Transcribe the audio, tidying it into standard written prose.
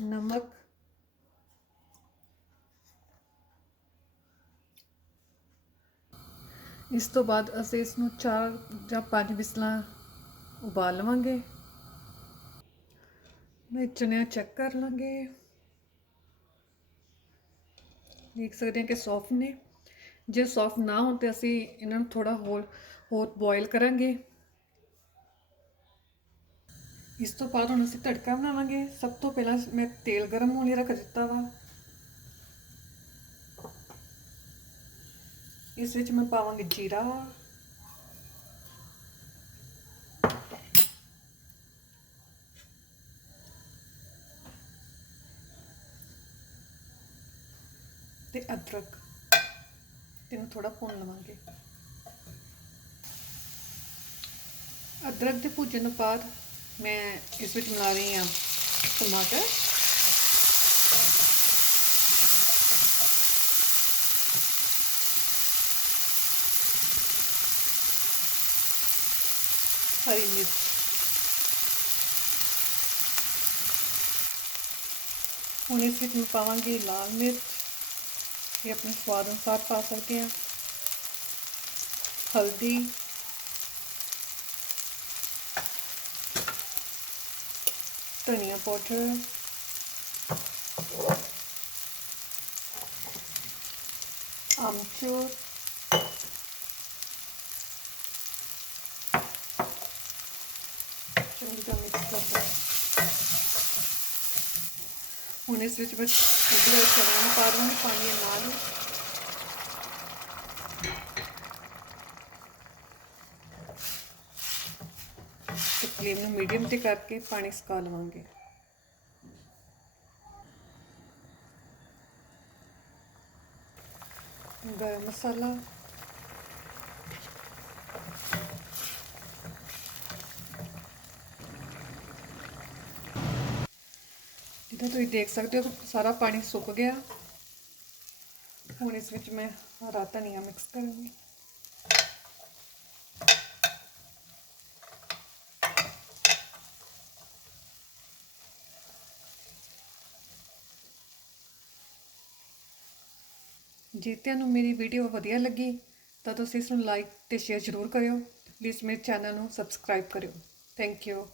नमक, इस तो बाद असीं इसनूं 4 ਜਾਂ 5 विसलां उबाल लवांगे। मैं चने चेक कर लांगे, देख सकते हैं कि सॉफ्ट ने। जे सॉफ्ट ना हो तो असीं इन्हां नूं थोड़ा होर बॉयल करांगे। इस तो बाद हुण असीं तड़का बनावांगे। सब तो पहलां मैं तेल गर्म होण लई रख दित्ता वा। इस विच मैं पावांगी जीरा, ते अदरक। इन्हूं थोड़ा भुन लवांगे। अदरक दे भुज्जण ਤੋਂ ਬਾਅਦ मैं इस विच मिला रही हां टमाटर, हरी मिर्च, हुण इस विच मैं पावांगी लाल मिर्च, ये अपने स्वाद अनुसार पा सकते हैं, हल्दी, धनिया पाउडर, आमचूर, चंगी तरह मिक्स कर दो। हुण इस विच मैं उबले होए चने नूं पा दूँगी पानी दे नाल। ते फ्लेम नूं मीडियम ते करके पानी सुका लवांगे। गरम मसाला, जिद्दां तुसीं देख सकते हो सारा पानी सुक गया। हुण इस विच मैं हरा धनिया मिक्स करूँगी। ਜੇ ਤੁਹਾਨੂੰ ਮੇਰੀ ਵੀਡੀਓ ਵਧੀਆ ਲੱਗੀ ਤਾਂ ਤੁਸੀਂ ਇਸ ਨੂੰ ਲਾਈਕ ਤੇ ਸ਼ੇਅਰ ਜ਼ਰੂਰ ਕਰਿਓ। ਪਲੀਜ਼ ਮੇਰੇ ਚੈਨਲ ਨੂੰ ਸਬਸਕ੍ਰਾਈਬ ਕਰਿਓ। Thank you.